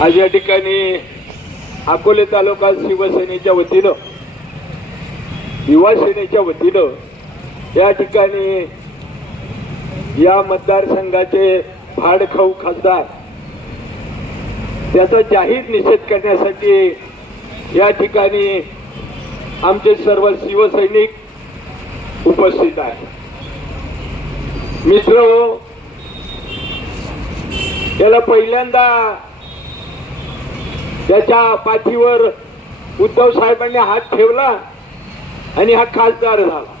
आज या ठिकाणी अकोले तालुका शिवसेनेच्या वतीनं युवा सेनेच्या वतीनं या ठिकाणी या मतदारसंघाचे भाडखाऊ खासदार त्याचा जाहीर निषेध करण्यासाठी या ठिकाणी आमचे सर्व शिवसैनिक उपस्थित आहेत. मित्रहो, याला पहिल्यांदा त्याच्या पाठीवर उद्धव साहेबांनी हात ठेवला आणि हा खासदार झाला.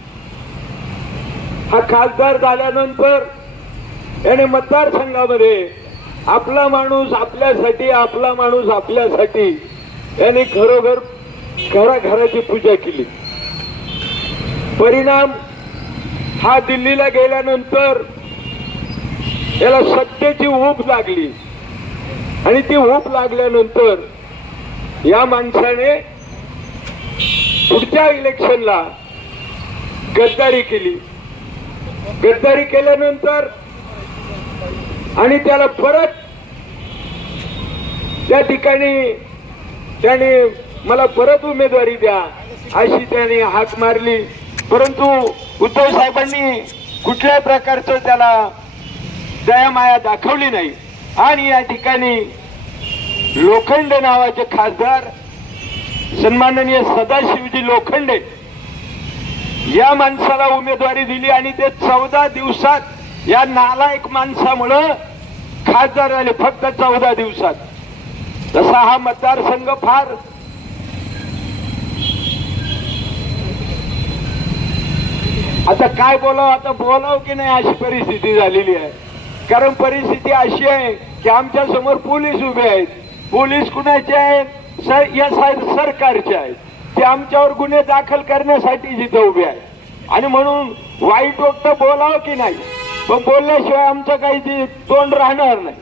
हा खासदार झाल्यानंतर याने मतदारसंघामध्ये आपला माणूस आपल्यासाठी, आपला माणूस आपल्यासाठी याने घरोघर घराघराची पूजा केली. परिणाम हा दिल्लीला गेल्यानंतर याला सत्तेची ऊब लागली आणि ती ऊब लागल्यानंतर या माणसाने पुढच्या इलेक्शनला गद्दारी केली. गद्दारी केल्यानंतर आणि त्याला परत त्या ठिकाणी त्याने मला परत उमेदवारी द्या अशी त्याने हाक मारली. परंतु उद्धव साहेबांनी कुठल्याही प्रकारचं त्याला दयामाया दाखवली नाही आणि या ठिकाणी लोखंडे नावाचे खासदार सन्माननीय सदाशिवजी लोखंडे या माणसाला उमेदवारी दिली आणि ते 14 दिवसात या नालायक माणसामुळं खासदार झाले. फक्त 14 दिवसात. तसा हा मतदारसंघ फार आता काय बोलावं, आता बोलावं की नाही अशी परिस्थिती झालेली आहे. कारण परिस्थिती अशी आहे की आमच्या समोर पोलीस उभे आहेत. पोलीस कुणाचे आहेत? या सरकारचे आहेत. ते आमच्यावर गुन्हे दाखल करण्यासाठी जिथे उभे आहेत आणि म्हणून वाईट वक्त बोलावं की नाही, पण बोलल्याशिवाय आमचं काही तोंड राहणार नाही.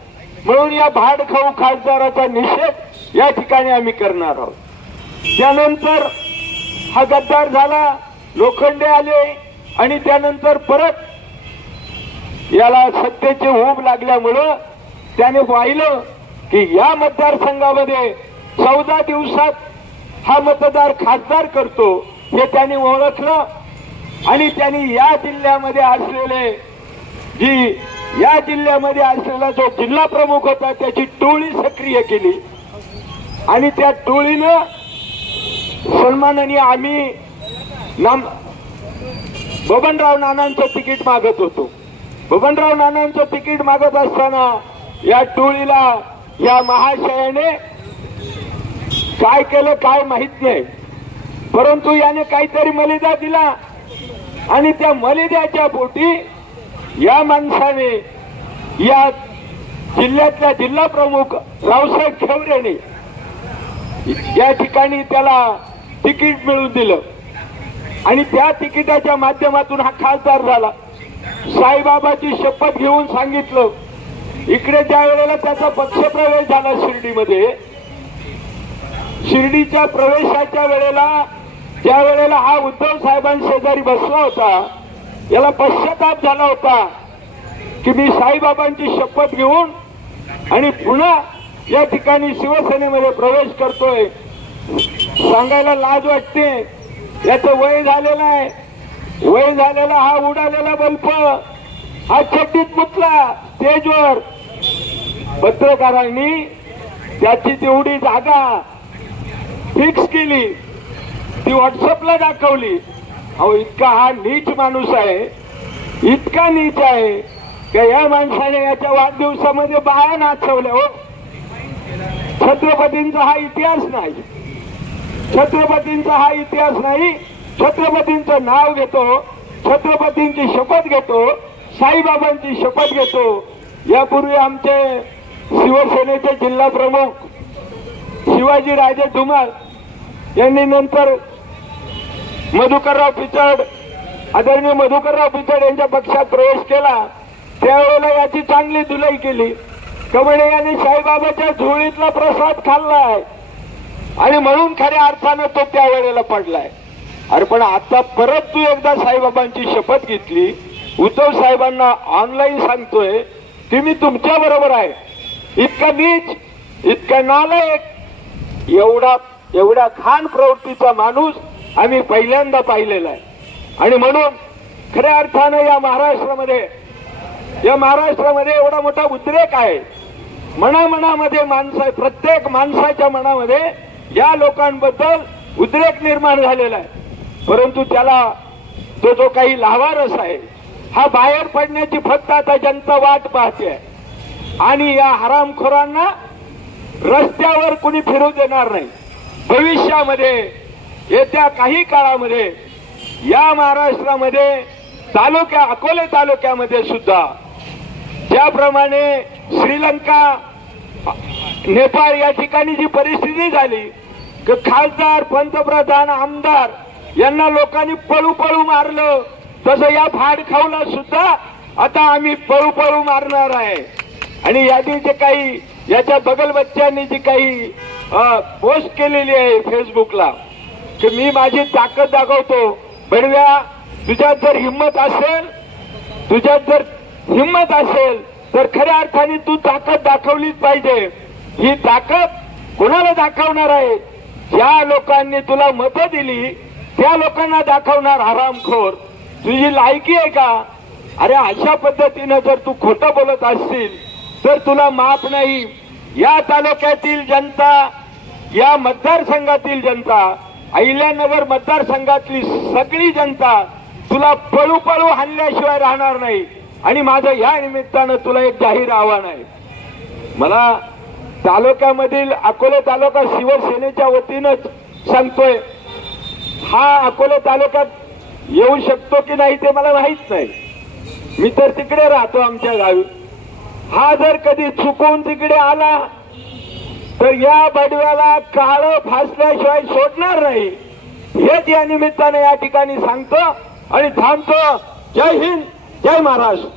म्हणून या भाडखाऊ खासदाराचा निषेध या ठिकाणी आम्ही करणार आहोत. त्यानंतर हा गद्दार झाला, लोखंडे आले आणि त्यानंतर परत याला सत्तेची ऊब लागल्यामुळं त्याने पाहिलं की या मतदारसंघामध्ये 14 दिवसात हा मतदार खासदार करतो हे त्यांनी ओळखलं आणि त्यांनी या जिल्ह्यामध्ये असलेला जो जिल्हा प्रमुख होता त्याची टोळी सक्रिय केली आणि त्या टोळीनं सन्माननीय आम्ही बबनराव नानांचं तिकीट मागत होतो. बबनराव नानांचं तिकीट मागत असताना या टोळीला या महाशयाने काय केलं काय माहित नाही, परंतु याने काहीतरी मलिदा दिला आणि त्या मलिद्याच्या पोटी या माणसाने या जिल्ह्यातल्या जिल्हा प्रमुख रावसाहेब ठेवरेने या ठिकाणी त्याला तिकीट मिळवून दिलं आणि त्या तिकिटाच्या माध्यमातून हा खासदार झाला. साईबाबाची शपथ घेऊन सांगितलं. इकडे ज्या वेळेला त्याचा पक्षप्रवेश झाला शिर्डीमध्ये, शिर्डीच्या प्रवेशाच्या वेळेला ज्या वेळेला हा उद्धव साहेबांशेजारी बसला होता, याला पश्चाताप झाला होता की मी साईबाबांची शपथ घेऊन आणि पुन्हा या ठिकाणी शिवसेनेमध्ये प्रवेश करतोय. सांगायला लाज वाटते. याचं वय झालेलं आहे. वय झालेला हा उडालेला बल्ब हा चड्डीत मुतला स्टेजवर. पत्रकारांनी त्याची तेवढी जागा फिक्स केली, ती व्हॉट्सअपला दाखवली. अहो, इतका हा नीच माणूस आहे, इतका नीच आहे की या माणसाने याच्या वाढदिवसामध्ये बाया नाचवल्या. हो, छत्रपतींचा हा इतिहास नाही. छत्रपतींचा हा इतिहास नाही. छत्रपतींचं नाव घेतो, छत्रपतींची शपथ घेतो, साईबाबांची शपथ घेतो. यापूर्वी आमचे शिवसेनेचे जिल्हा प्रमुख शिवाजी राजे धुमाळ यांनी नंतर मधुकरराव पिचड, आदरणीय मधुकरराव पिचड यांच्या पक्षात प्रवेश केला. त्यावेळेला याची चांगली धुलाई केली. कमळे यांनी साईबाबाच्या झोळीतला प्रसाद खाल्लाय आणि म्हणून खऱ्या अर्थानं तो त्यावेळेला पडलाय. अरे पण आता परत तू एकदा साईबाबांची शपथ घेतली. उद्धव साहेबांना ऑनलाईन सांगतोय की मी तुमच्या बरोबर आहे. इतका नीच इतका नालायक एवढा घाण प्रवृत्तीचा माणूस आम्ही पहिल्यांदा पाहिलेला आहे. आणि म्हणून खऱ्या अर्थानं या महाराष्ट्रामध्ये एवढा मोठा उद्रेक आहे. मनामध्ये प्रत्येक माणसाच्या मनामध्ये या लोकांबद्दल उद्रेक निर्माण झालेला आहे. परंतु त्याला तो जो काही लावारस आहे हा बाहेर पडण्याची फक्त आता जनता वाट पाहते. आणि या हरामखोरांना रस्त्यावर कुणी फिरू देणार नाही. भविष्यामध्ये येत्या काही काळामध्ये या महाराष्ट्रामध्ये अकोले तालुक्यामध्ये सुद्धा ज्याप्रमाणे श्रीलंका नेपाळ या ठिकाणी जी परिस्थिती झाली की खासदार पंतप्रधान आमदार यांना लोकांनी पळू मारलं, तसं या भाडखाऊला सुद्धा आता आम्ही पळू मारणार आहे. आणि यादी जे काही याच्या बगल बच्च्यांनी जी काही पोस्ट केलेली आहे फेसबुकला की मी माझी ताकद दाखवतो. बडव्या, तुझ्यात जर हिंमत असेल तर खऱ्या अर्थाने तू ताकद दाखवलीच पाहिजे. ही ताकद कोणाला दाखवणार आहे? ज्या लोकांनी तुला मतं दिली त्या लोकांना दाखवणार. हरामखोर, तुझी लायकी आहे का? अरे अशा पद्धतीनं जर तू खोटं बोलत असशील तर तुला माफ नाही. या तालुक्यातील जनता, या मतदारसंघातील जनता, अहिल्यानगर मतदारसंघातली सगळी जनता तुला पळू हाणल्याशिवाय राहणार नाही. आणि माझं या निमित्तानं तुला एक जाहीर आव्हान आहे. मला तालुक्यामधील अकोले तालुका शिवसेनेच्या वतीनंच सांगतोय, हा अकोले तालुक्यात येऊ शकतो की नाही ते मला माहित नाही. मी तर तिकडे राहतो आमच्या गावी. हा जर कधी चुकून तिकडे आला तर या बडव्याला काळं फासल्याशिवाय सोडणार नाही. हेच या निमित्ताने या ठिकाणी सांगतो आणि थांबतो. जय हिंद, जय महाराष्ट्र.